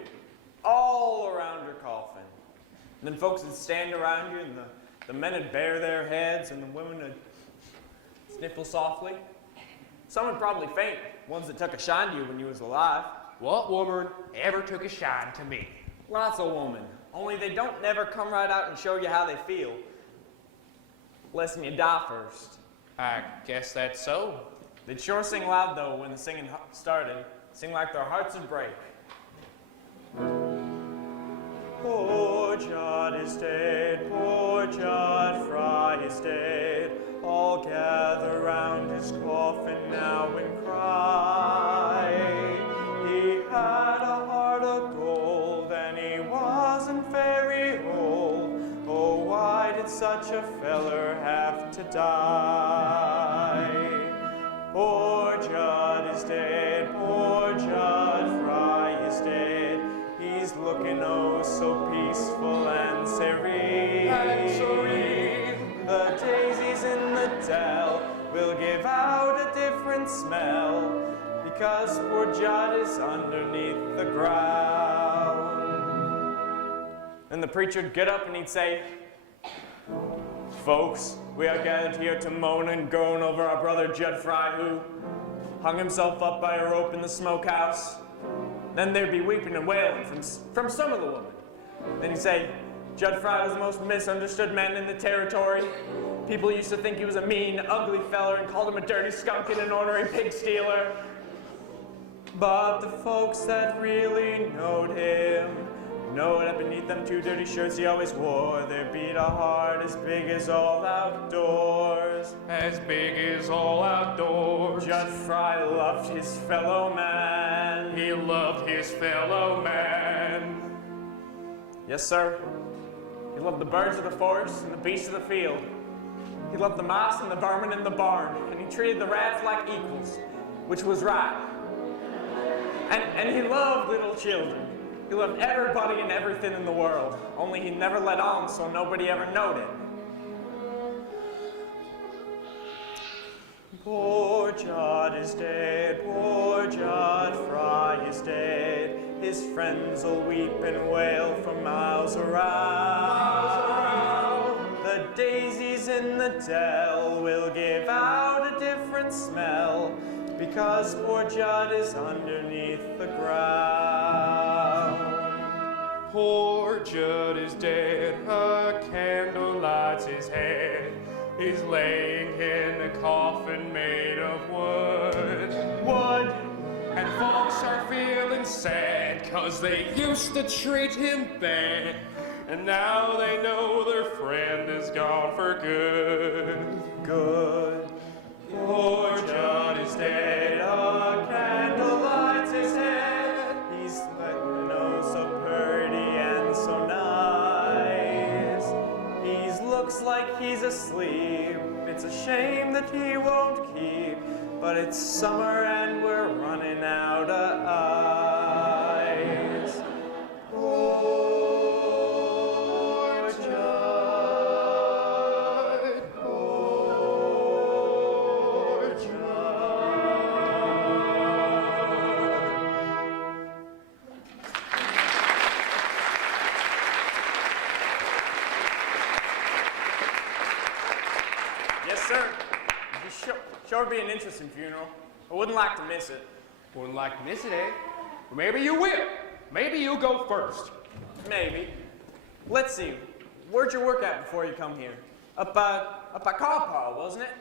all around your coffin. And then folks would stand around you, and the men would bare their heads, and the women would sniffle softly. Some would probably faint, ones that took a shine to you when you was alive. What woman ever took a shine to me? Lots of women, only they don't never come right out and show you how they feel. Less than you die first. I guess that's so. They'd sure sing loud, though, when the singing started. Sing like their hearts would break. Poor Judd is dead, poor Judd Fry is dead. All gather round his coffin now and cry. He had a heart of gold, and he wasn't very old. Oh, why did such a feller have to die? Poor Judd is dead, poor Judd different smell, because poor Judd is underneath the ground. And the preacher'd get up and he'd say, "Folks, we are gathered here to moan and groan over our brother Judd Fry, who hung himself up by a rope in the smokehouse." Then there'd be weeping and wailing from some of the women. Then he'd say, "Judd Fry was the most misunderstood man in the territory. People used to think he was a mean, ugly feller and called him a dirty skunk and an ornery pig stealer. But the folks that really knowed him know that beneath them 2 dirty shirts he always wore, there beat a heart as big as all outdoors." As big as all outdoors. Judd Fry loved his fellow man. He loved his fellow man. Yes, sir. He loved the birds of the forest and the beasts of the field. He loved the mouse and the vermin in the barn, and he treated the rats like equals, which was right. And he loved little children. He loved everybody and everything in the world, only he never let on so nobody ever knowed it. Poor Judd is dead, poor Judd Fry is dead. His friends will weep and wail for miles around. The daisies in the dell will give out a different smell, because poor Judd is underneath the ground. Poor Judd is dead, a candle lights his head. He's laying in a coffin made of wood. Wood! And folks are feeling sad, 'cause they used to treat him bad. And now they know their friend is gone for good. Good. Poor Judd is dead, a candle lights his head. He's letting know so pretty and so nice. He looks like he's asleep. It's a shame that he won't keep, but it's summer and we're running out of ice. Poor Judd, poor Judd. Yes, sir. Sure be an interesting funeral. I wouldn't like to miss it. Wouldn't like to miss it, eh? Well, maybe you will. Maybe you'll go first. Maybe. Let's see. Where'd you work at before you come here? Up by Cowpaw, wasn't it?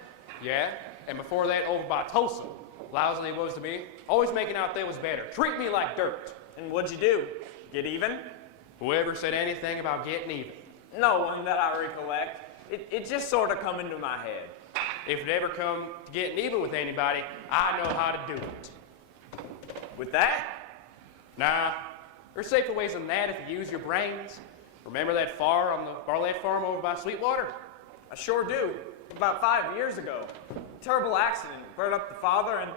Yeah, and before that, over by Tulsa. Lousy he was to me. Always making out they was better. Treat me like dirt. And what'd you do? Get even? Whoever said anything about getting even? No one that I recollect. It just sort of come into my head. If it ever come to getting even with anybody, I know how to do it. With that? Nah, there's safer ways than that if you use your brains. Remember that fire on the Barlett farm over by Sweetwater? I sure do. About 5 years ago. Terrible accident. Burned up the father and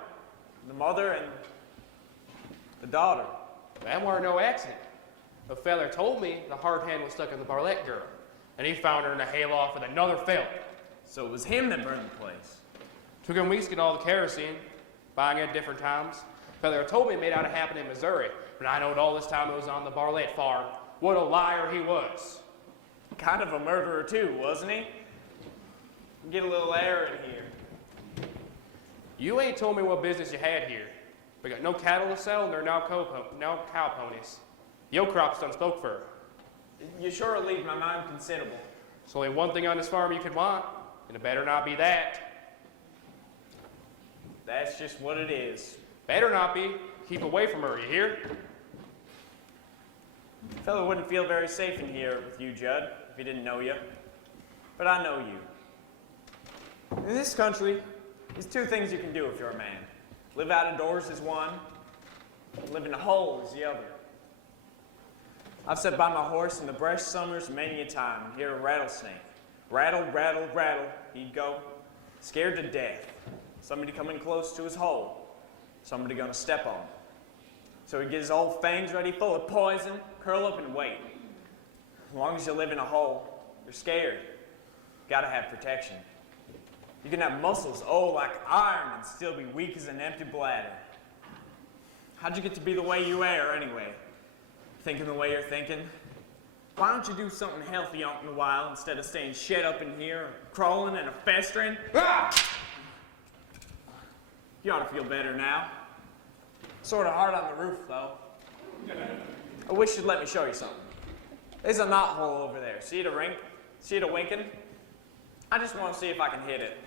the mother and the daughter. That weren't no accident. A feller told me the hard hand was stuck in the Barlett girl, and he found her in a hayloft with another feller. So it was him that burned the place. Took him weeks to get all the kerosene, buying it at different times. Feller told me it made out to happen in Missouri, but I knowed all this time it was on the Barlett farm. What a liar he was. Kind of a murderer too, wasn't he? Get a little air in here. You ain't told me what business you had here. We got no cattle to sell, and there are no cow ponies. Yo crop's done spoke for. You sure relieved my mind considerable. There's only one thing on this farm you could want, and it better not be that. That's just what it is. Better not be. Keep away from her, you hear? Fellow wouldn't feel very safe in here with you, Judd, if he didn't know you. But I know you. In this country, there's 2 things you can do if you're a man. Live out of doors is one, live in a hole is the other. I've sat by my horse in the brush summers many a time and hear a rattlesnake. Rattle, rattle, rattle, he'd go, scared to death. Somebody coming close to his hole. Somebody gonna step on him. So he'd get his old fangs ready full of poison, curl up and wait. As long as you live in a hole, you're scared. Gotta have protection. You can have muscles, oh, like iron, and still be weak as an empty bladder. How'd you get to be the way you are, anyway? Thinking the way you're thinking? Why don't you do something healthy out in the wild instead of staying shut up in here, crawling and festering? Ah! You ought to feel better now. Sort of hard on the roof, though. I wish you'd let me show you something. There's a knot hole over there. See it a rink? See it a winking? I just want to see if I can hit it.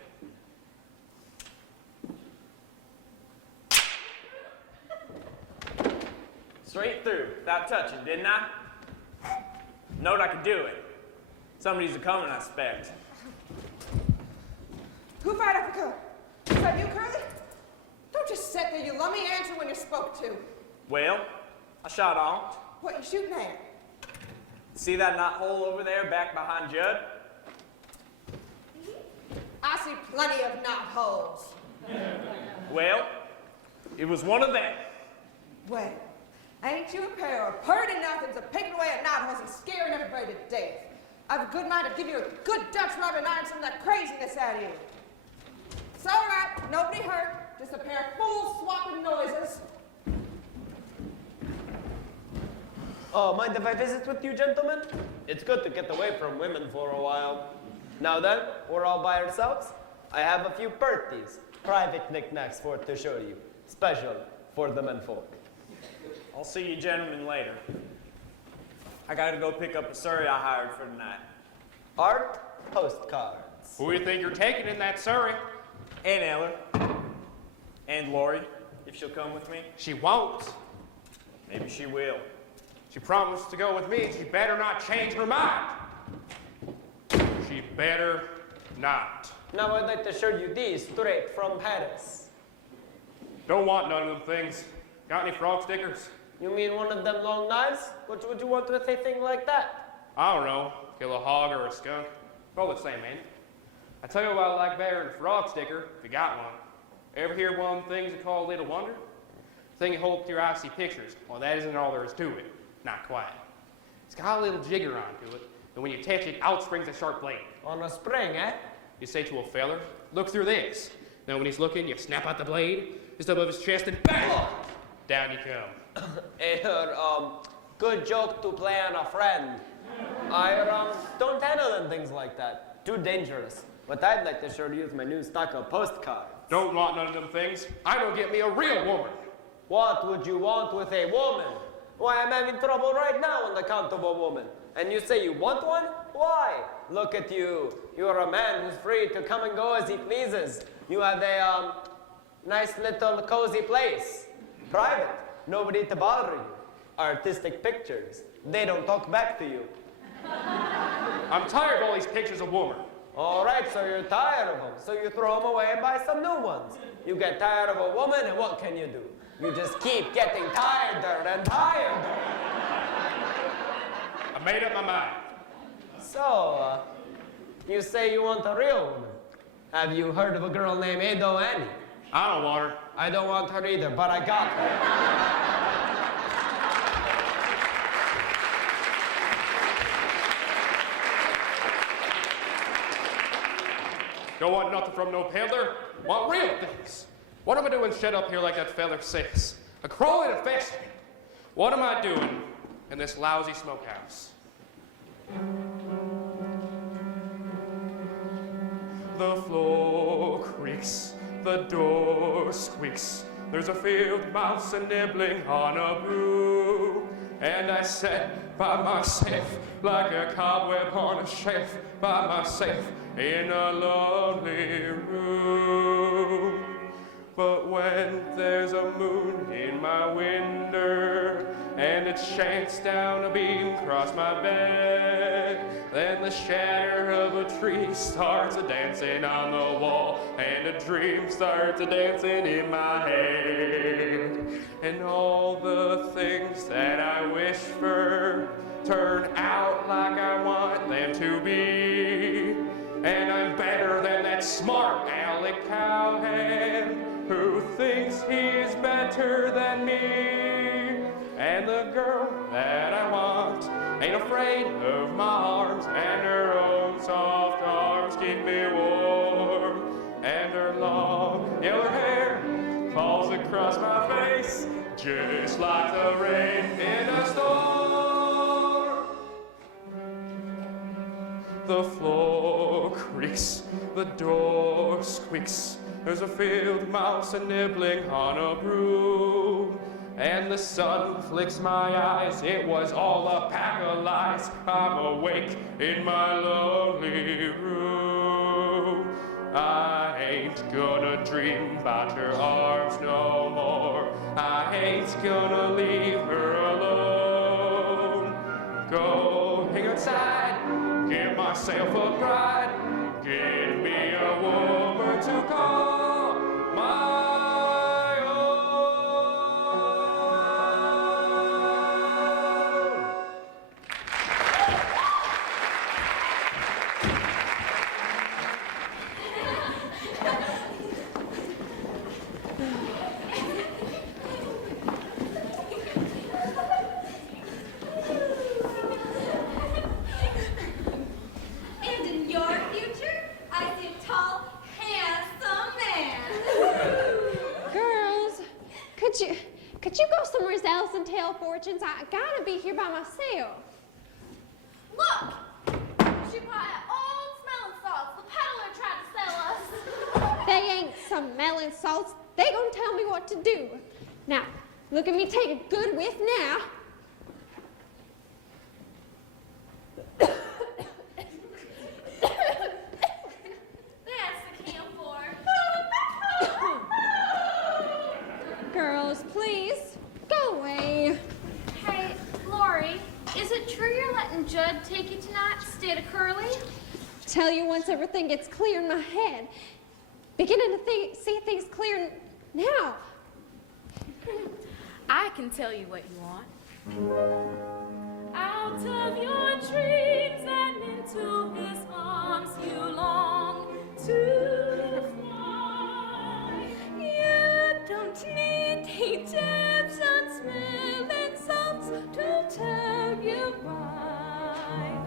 Straight through, without touching, didn't I? Knowed I could do it. Somebody's a-coming, I expect. Who fired up the coat? Is that you, Curly? Don't just sit there, you lummy. Answer when you're spoke to. Well, I shot on. What you shooting at? See that knot hole over there back behind Judd? I see plenty of knot holes. Well, it was one of them. Well, ain't you a pair of purty nothings of picking away at knot holes and scaring everybody to death? I have a good mind to give you a good Dutch rub and iron some of that craziness out of you. It's all right, nobody hurt, just a pair of fools swapping noises. Oh, mind if I visit with you, gentlemen? It's good to get away from women for a while. Now then, we're all by ourselves. I have a few birthdays, private knickknacks for to show you, special for the menfolk. I'll see you gentlemen later. I gotta go pick up a surrey I hired for tonight. Art postcards. Who do you think you're taking in that surrey? And Eller. And Laurey, if she'll come with me. She won't. Maybe she will. She promised to go with me, and she better not change her mind. She better not. Now I'd like to show you these straight from Paris. Don't want none of them things. Got any frog stickers? You mean one of them long knives? What would you want with a thing like that? I don't know. Kill a hog or a skunk. Both the same, ain't it? I tell you what I like better than a frog sticker, if you got one. Ever hear one of them things they call a little wonder? Thing you hold up to your eye to see pictures. Well, that isn't all there is to it. Not quite. It's got a little jigger onto it, and when you touch it, out springs a sharp blade. On a spring, eh? You say to a feller, look through this. Then when he's looking, you snap out the blade, just above his chest, and bang! Down you come. Good joke to play on a friend. I don't handle them things like that. Too dangerous. What I'd like to show you is my new stock of postcards. Don't want none of them things. I don't get me a real woman. What would you want with a woman? Why, I'm having trouble right now on the count of a woman. And you say you want one? Why? Look at you. You're a man who's free to come and go as he pleases. You have a nice little cozy place. Private. Nobody to bother you. Artistic pictures. They don't talk back to you. I'm tired of all these pictures of women. All right, so you're tired of them. So you throw them away and buy some new ones. You get tired of a woman, and what can you do? You just keep getting tireder and tireder. I made up my mind. So, you say you want a real woman. Have you heard of a girl named Ado Annie? I don't want her. I don't want her either, but I got her. Don't want nothing from no peddler. Want real things. What am I doing shut up here like that feller says? A crawling and festering. What am I doing in this lousy smokehouse? The floor creaks, the door squeaks. There's a field mouse a nibbling on a brew. And I sat by myself like a cobweb on a shelf by myself in a lonely room. But when there's a moon in my window and it shines down a beam across my bed, then the shadow of a tree starts a dancing on the wall and a dream starts a dancing in my head. And all the things that I wish for turn out like I want them to be. And I'm better than that smart aleck cowhand who thinks he's better than me. And the girl that I want ain't afraid of my arms, and her own soft arms keep me warm. across my face, just like the rain in a storm. The floor creaks, the door squeaks. There's a field mouse nibbling on a broom. And the sun flicks my eyes, it was all a pack of lies. I'm awake in my lonely room. I ain't gonna dream about her arms no more. I ain't gonna leave her alone. Go hang outside, get myself a bride, get me a woman to call my Could you go somewhere else and tell fortunes? I gotta be here by myself. Look! She bought old smelling salts the peddler tried to sell us. They ain't some melon salts. They gonna tell me what to do. Now, look at me take a good whiff now. That's the camphor. Girls, please, go away. Hey, Laurey, is it true you're letting Judd take you tonight instead of Curly? Tell you once everything gets clear in my head. Beginning to see things clear now. I can tell you what you want. Out of your dreams and into his arms you long to fly. You don't need Egyptian smelling salts to tell you right.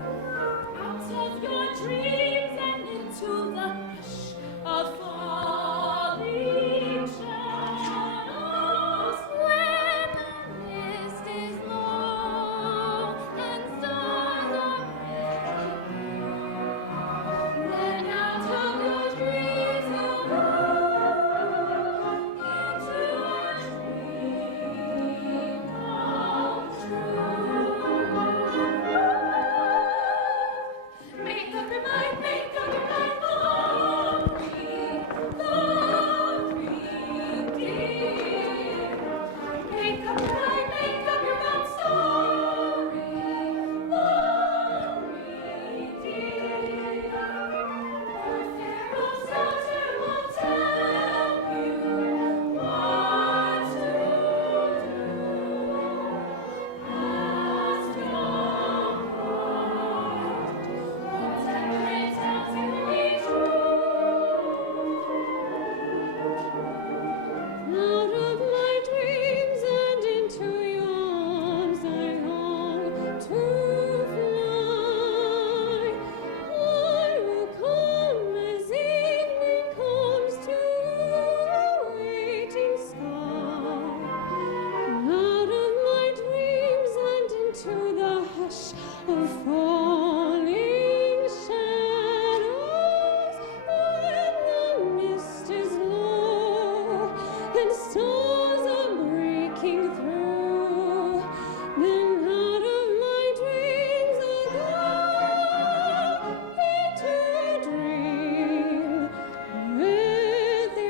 Out of your dreams and into the hush of falling shadows. When the mist is low and stars are breaking, then out of your dreams you go into a dream come true. Make up your mind, Laurey, dear. Make up your mind, make up your own story, Laurey, dear. Our Pharaoh's daughter will tell you what to do. Ask your heart, whatever it tells you be true. Out of my dreams and into your arms I long to fly. I will come as evening comes to a waiting sky. Out of my dreams and into the hush of falling shadows, when the mist is low and stars are breaking through, then out of my dreams I go into a dream with you.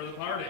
for the party.